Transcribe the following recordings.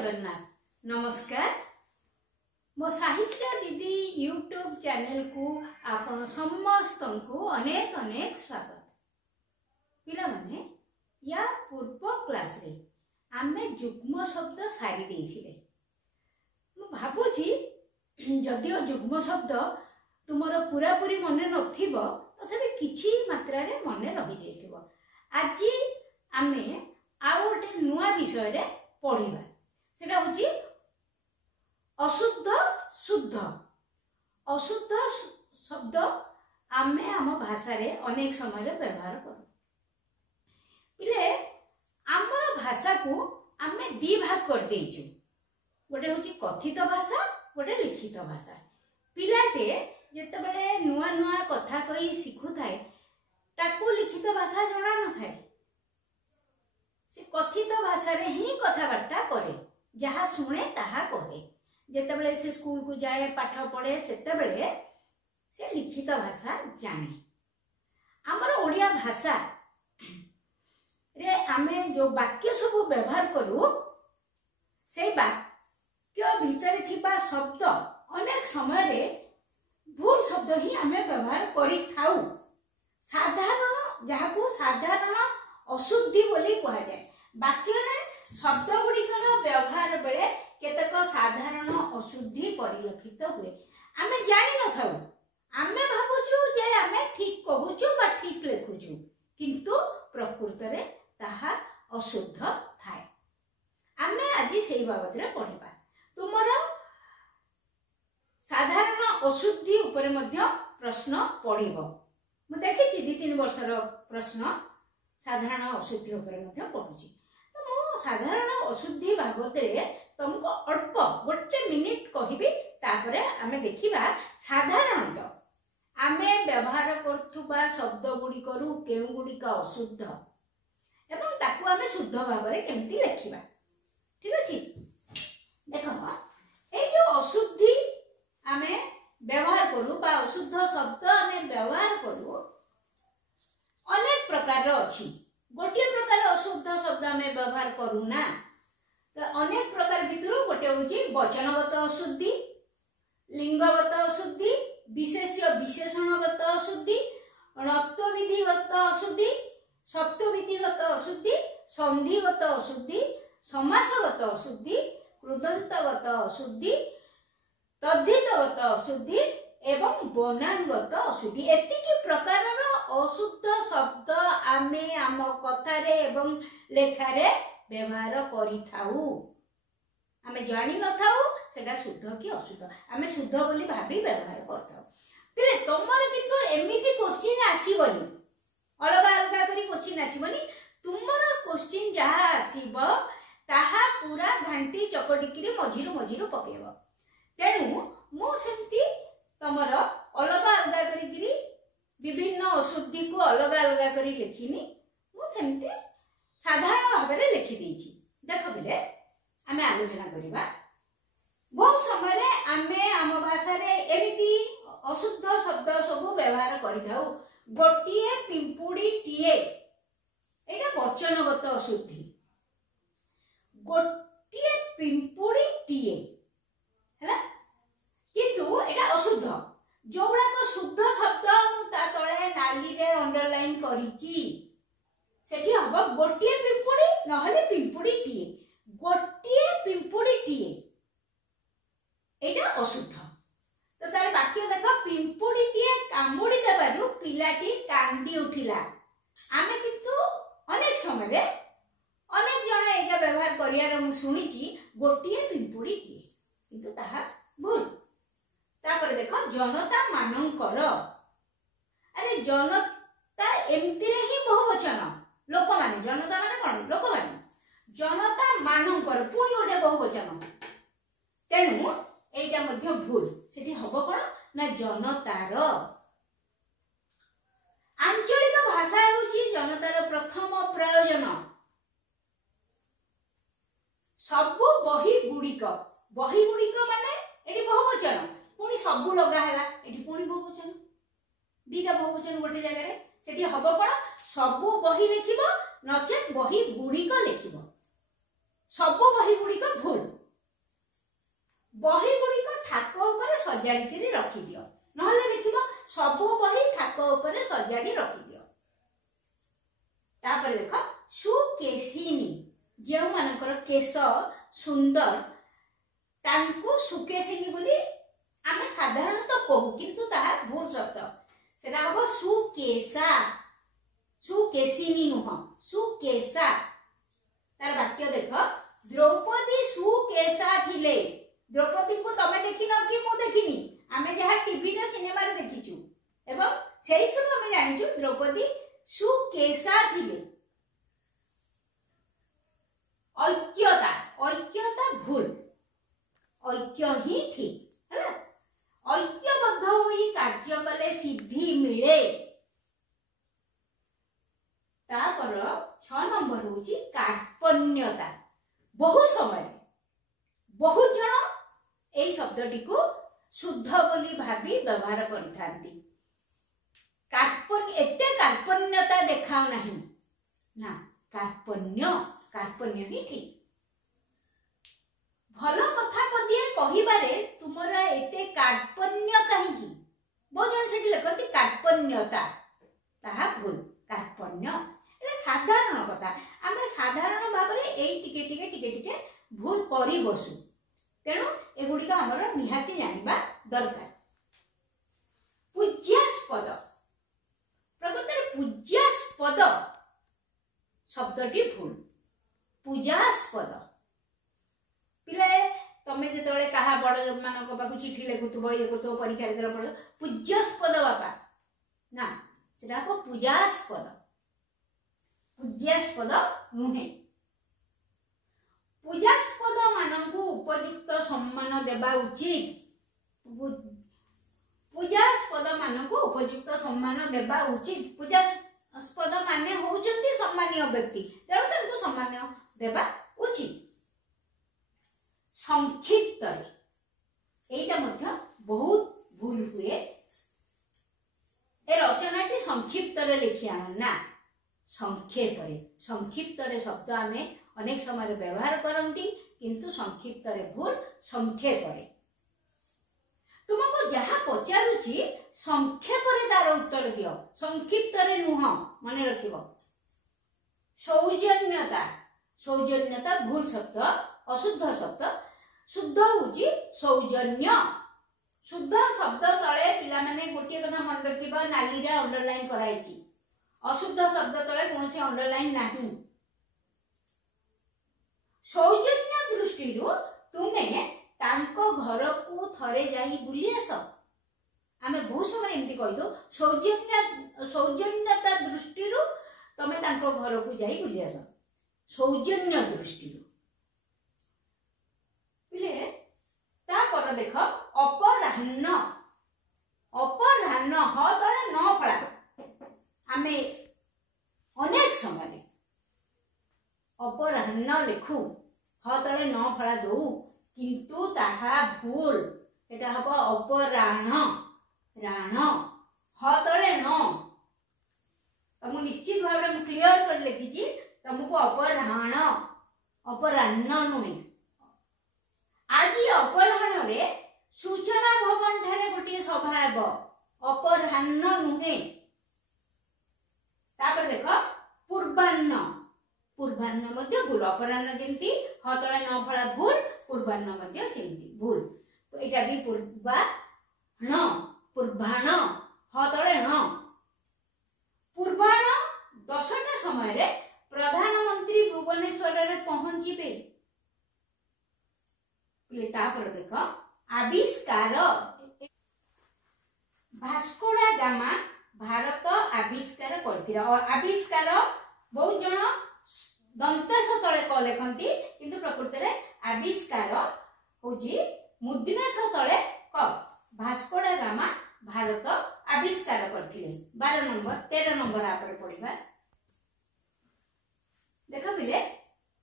जगन्नाथ नमस्कार। मो साहित्य दीदी यूट्यूब चैनल को आपण समस्त को अनेक अनेक स्वागत। पिला माने या पूर्व क्लास रे आमे जुग्म शब्द सारी देथिले। मु भाबुची जदियो जुग्म शब्द तुमर पूरा पूरी मन नथिबो तथापि किछि मात्रा रे मन रहि जाइथिबो। आज आमे आ गोटे नुआ विषय रे पढ़िबा। सेटा होची अशुद्ध शुद्ध। अशुद्ध शब्द आमे आम भाषा रे अनेक समय रे व्यवहार करू। पिले आमर भाषा को आमे दी भाग कर देइछु। गोटे होची कथित भाषा, गोटे लिखित भाषा। पिलाटे जेतेबेले नुआ नुआ कथा कहि सिखु थाए ताकू लिखित भाषा जणा न थाए। से कथित भाषा रे ही कथावार्ता करे, जहा सुने ताहा कहे। जेतेबेले से स्कूल को जाए पाठ पढ़े सेतेबेले से लिखित भाषा जाने। हमर ओडिया भाषा रे आमे जो वाक्य सब व्यवहार करू से वाक्य भितर थिबा शब्द अनेक समय रे भूल शब्द ही आमे व्यवहार करि थाउ। साधारण जहाको साधारण अशुद्धि बोली कहा जाए। वाक्य रे शब्द गुड़िकर व्यवहार बेले केतक साधारण अशुद्धि परिलक्षित हुए। आमे जानि न थाउ, आमे भाबुछु जे आमे ठीक कहूछु बा ठीक लिखुछु, किंतु प्रकृत रे ताहा अशुद्ध थाए। आमे आज सेही बाबत रे पढिबा। तुमर साधारण अशुद्धि ऊपर मध्य प्रश्न पढिबो। मु देखिछि 2-3 वर्षर प्रश्न साधारण अशुद्धि ऊपर मध्य पढुछि। तो मु साधारण अशुद्धि बाबत रे तुमको अल्प गोटे मिनिट कहिबी, तापरे आमे देखिबा साधारणतः आमे व्यवहार करथुबा शब्द गुडी करू केउ गुडी का अशुद्ध एवं ताकू आमे शुद्ध भाबरे केमती लेखिबा। ठीक अछि? देखो ए जो अशुद्धि आमे व्यवहार करू बा अशुद्ध शब्द आमे व्यवहार करू अनेक प्रकार अछि। गोटे प्रकार अशुद्ध शब्द आमे व्यवहार करू ना, तो अनेक प्रकार भितरु गोटे होची वचनगत अशुद्धि, लिंगगत अशुद्धि, विशेष्य विशेषणगत अशुद्धि, णत्वविधिगत अशुद्धि, सत्वविधिगत अशुद्धि, संधिगत अशुद्धि, समासगत अशुद्धि, कृदंतगत अशुद्धि, तद्धितगत अशुद्धि एवं बनानगत अशुद्धि। एतिकी प्रकारर अशुद्ध शब्द आमे आम कथारे एवं लेखारे व्यवहार करि थाउ। आमे जानि न थाउ सेटा शुद्ध कि अशुद्ध, आमे शुद्ध बोली भाबी व्यवहार करथाउ। तेरे तमर किंतु एमिति क्वेश्चन आसीबनी, अलगा अलगा करी क्वेश्चन आसीबनी। तुमर क्वेश्चन जहा आसीबो ताहा पूरा घंटी चकटिकिरी मझिरु मझिरु पकेबो। तेणु मु सेंती तमर अलगा अलगा करी विभिन्न अशुद्धि को अलगा अलगा करी लेखिनी। मु सेंती साधारण भाव में लिखि देछि। देख बिले आमे आलोचना करिबा। बहुत समय रे आमे आम भाषा रे एमिति अशुद्ध शब्द सब व्यवहार करिथाउ। गोटिए पिंपुड़ी टीए, एटा वचनगत अशुद्धि। गोटिए पिंपुड़ी टीए हैला, किंतु एटा अशुद्ध। जोबड़ा को शुद्ध शब्द मु ता तळे नाली रे अंडरलाइन करिछि, सेठी हबो गोटिए पिंपुड़ी नहले पिंपुड़ी टीए। गोटिए पिंपुड़ी टीए एटा अशुद्ध। तो तार वाक्य देखो, पिंपुड़ी टीए कामुड़ी देबारु पिलाटी कांदी उठिला। आमे किंतु अनेक समय रे अनेक जण एटा व्यवहार करियार मु सुनिछि गोटिए पिंपुड़ी टीए, किंतु ताहा भूल। तापर देखो जनता मानंकर, अरे जनता एमती रे ही बहुवचन लोक माने। जनता माने कोन? लोक माने। जनता मानंकर पुणी ओडे बहुवचन, तेणु एटा मध्य भूल। सेठी हबो कोन ना जनतार। आंचलिक भाषा होची जनतार प्रथम प्रयोजन। सबु बही गुड़िक, बही गुड़िक माने एटी बहुवचन, पुणी सबु लगा हैला एटी पुणी बहुवचन। दीटा बहुवचन गोटे जगह रे, सेठी हबो कोन? सबु बही लिखिबो नचेत बही गुड़िक लिखिबो। सबु बही गुड़िक भूल। बही गुड़िक थाक उपर सजाड़ी रखिदियो नहले लिखिबो सबु बही थाक उपर सजाड़ी रखिदियो। तापर देख सुकेशिनी जो मानकर केश सुंदर तांको सुकेशिनी बोली आमे साधारणतः कहू किंतु ताहा भूल शब्द सेटा हबो सुकेशा सुकेशिनी नुह सुकेशा। तार वाक्य देख द्रौपदी सुकेशा थिले। द्रौपदी को तमे देखिन कि मु देखिनी आमे जहा टीवी रे सिनेमा रे देखिचु एवं सेइथुरु आमे जानिचु द्रौपदी सुकेशा थिले। ऐक्यता ऐक्यता भूल ऐक्य ही ठीक है। ऐक्यबद्ध होई कार्य कले सिद्धि मिले। तापर 6 नंबर होची कार्पण्यता। बहु समय बहुत जन एई शब्दटी को शुद्ध बोली भाबी व्यवहार करिथांती। कार्पण्य एते कार्पण्यता देखाओ नहीं ना कार्पण्य कार्पण्य ही ठीक। भल कथा पदिए कहिबारे तुमरा एते कार्पण्य काहेकि बहुत जन सेठी लिखती कार्पण्यता ताहा भूल कार्पण्य एटा साधारण कथा आमे साधारण भाव रे एई टिके टिके टिके टिके भूल करी बसु तेणु एगुड़िका हमर निहाती जानिबा दरकार। पूज्यास्पद प्रकृत पूज्यास्पद शब्दटी भूल पूजास्पद पिले तमे जेतबेले कहा बड़ मानक पाखु चिठी लेखुथबो ये करथबो परीक्षा देला पड़ पूज्यास्पद बापा ना सेटा को पूजास्पद पूज्यास्पद नुहे। पूजास्पद मानकु उपयुक्त सम्मान देबा उचित पूजास्पद मानकु उपयुक्त सम्मान देबा उचित। पूजास्पद माने होउचंती सम्मानीय व्यक्ति तेणु तांको सम्मान देबा उचित। संक्षिप्त एटा मध्य बहुत भूल हुए ए रचनाटी संक्षिप्त रे लिखिया ना संक्षेप रे संक्षिप्त रे शब्द आमे अनेक समय व्यवहार करंती किंतु संक्षिप्त रे भूल संक्षेप रे। तुमको जहा पचारुची संक्षेप रे तार उत्तर दियो संक्षिप्त रे नुह माने रखिबो। सौजन्यता सौजन्यता भूल शब्द अशुद्ध शब्द शुद्ध होची सौजन्य। शुद्ध शब्द तळे पिला माने गोटिए कथा मन रखिबा नाली रे अंडरलाइन कराइची अशुद्ध शब्द तळे कोनोसी अंडरलाइन नाही। सौजन्य दृष्टि तुमे तांको घर को थरे जाई बुली आस आमे बहुत समय एमती कहि दो सौजन्यता दृष्टि तमे तांको घर को जाई बुली आस सौजन्य दृष्टि पिले। तापर देख अपराह्न अपराह्न ह तळे न फळा आमे अनेक समय अपराह्न लेखु ह तळे न फळा दो किंतु ताहा भूल एटा हबो अपराह्न राण ह तळे न तमु निश्चित भाव रे क्लियर कर लिखिची तमको अपराह्न अपराह्न नुहे। आज अपराह्न रे सूचना भवन ठारे गोटे सभा हेबो अपराह्न नुहे। तापर देख पूर्वाह्न पूर्वाह्न मध्य भूल अपराह्न जेमती ह तळे न फळा भूल पूर्वाह्न मध्य सेमती भूल तो एटा भी पूर्वाह्न पूर्वाह्न ह तळे न। पूर्वाह्न 10टा समय रे प्रधानमंत्री भुवनेश्वर रे पहुंचीबे। तापर देख आविष्कार भास्को डा गामा भारत आविष्कार करथिरा आविष्कार बहुत जन दंतेश तळे क लेखंती किंतु प्रकृति रे आविष्कार होजी मुद्नेश तळे क भास्को डा गामा भारत आविष्कार करथिले। 12 नंबर 13 नंबर आपरे पढिबा देख बिले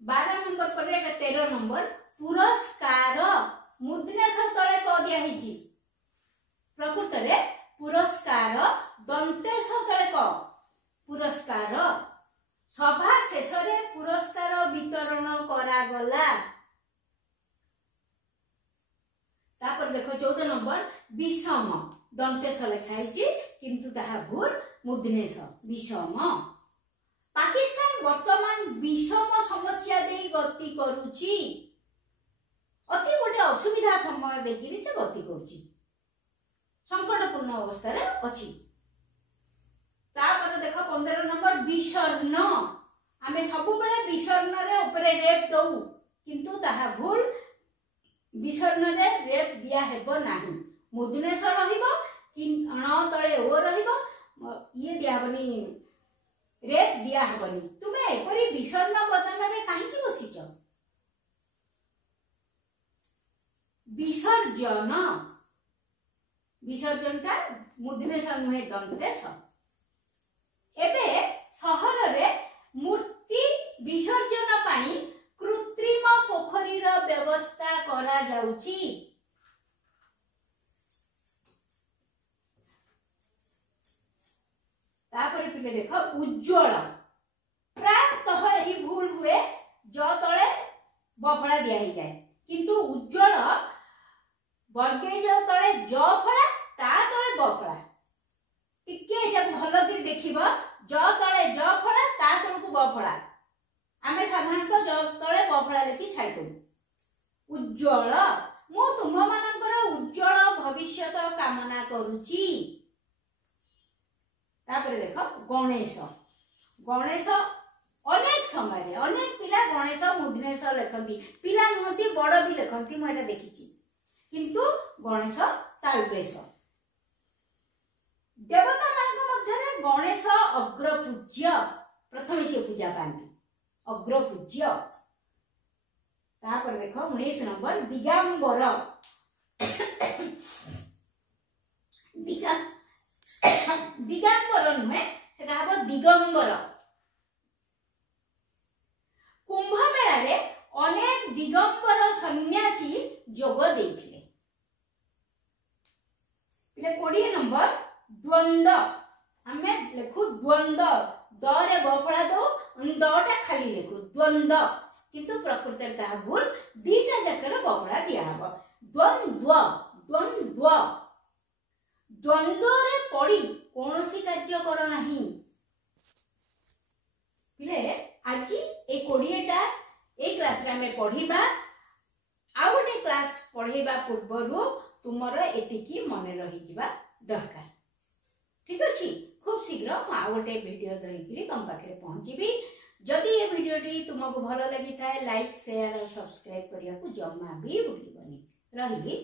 12 नंबर पर 13 नंबर पुरस्कार मुद्नेश तळे क दिया हिची प्रकृत रे पुरस्कार दंतेश तळे क पुरस्कार सभा शेष रे पुरस्कार वितरण करा गला। देखो 14 नंबर विषम दंतेश लिखाई किंतु ताहा भूल मूर्धनेश विषम। पाकिस्तान वर्तमान विषम समस्या दे गति करुची अति गोटे असुविधा समय देखिरी से गति करुची संकटपूर्ण अवस्था रे अछि। तापर देखो 15 नंबर विसर्ण आमे सब बेले विसर्ण रे ऊपर रेप दउ किंतु ताहा भूल विसर्ण रे रेप दिया हेबो नाही मूर्धनेश रहिबो कि अण तळे ओ रहिबो ये दिया हबनी रेप दिया हबनी। तुमे एपरी विसर्ण बदन रे काहे की बसिच विसर्जन विसर्जनटा मूर्धनेश नुहे दंतेश। एबे सहर रे मूर्ति विसर्जन पाई कृत्रिम पोखरीर व्यवस्था करा जाउची। तापर पिले देख उज्ज्वल प्रायतः यही भूल हुए ज तळे बफड़ा दिया ही जाए किंतु उज्ज्वल वर्गे ज तळे ज फड़ा ता तळे बफड़ा टिके एटा भलो करी देखिबो ज तळे ज फड़ा ता तळकु बफड़ा आमे साधारणतः ज तळे बफड़ा लेखि छाइतु। उज्ज्वल मो तुम मानकर उज्ज्वल भविष्यत कामना करूची। तापर देख गणेश गणेश अनेक समय रे अनेक पिला गणेश मूर्धनेश लेखती पिला नुहति बड़ भी लेखती मु एटा देखिछि किंतु गणेश तालबेश। देवता मानक मध्य रे गणेश अग्रपूज्य प्रथम से पूजा पाती अग्रपूज्य। तापर देख 19 नंबर दिगंबर दिगंबर नुहे सेटा हबो दिगंबर। कुंभ मेला रे अनेक दिगंबर सन्यासी जोग देथिले। पिले 20 नंबर द्वंद्व आमे लेखु द्वंद्व द रे बफड़ा दो द टा खाली लेखु द्वंद्व किंतु प्रकृति रे ताहा भूल दीटा जकर बफड़ा दिया हबो द्वंद्व द्वंद्व। द्वंद्व रे पड़ी कोनोसी कार्य कर नाही। पिले आज ए 20टा ए क्लास रे हमें पढ़ीबा आ गोटे क्लास पढ़ेबा पूर्वरु तुमर एतिकी मने रही जिबा दरकार। ठीक अछि खूब शीघ्र आ गोटे वीडियो धरिकरी तुम पाखे पहुंचीबी। जदि ये वीडियोटी तुमको भल लगी थाए लाइक शेयर और सब्सक्राइब करिया को जम्मा भी भूलिबनी। रहिली।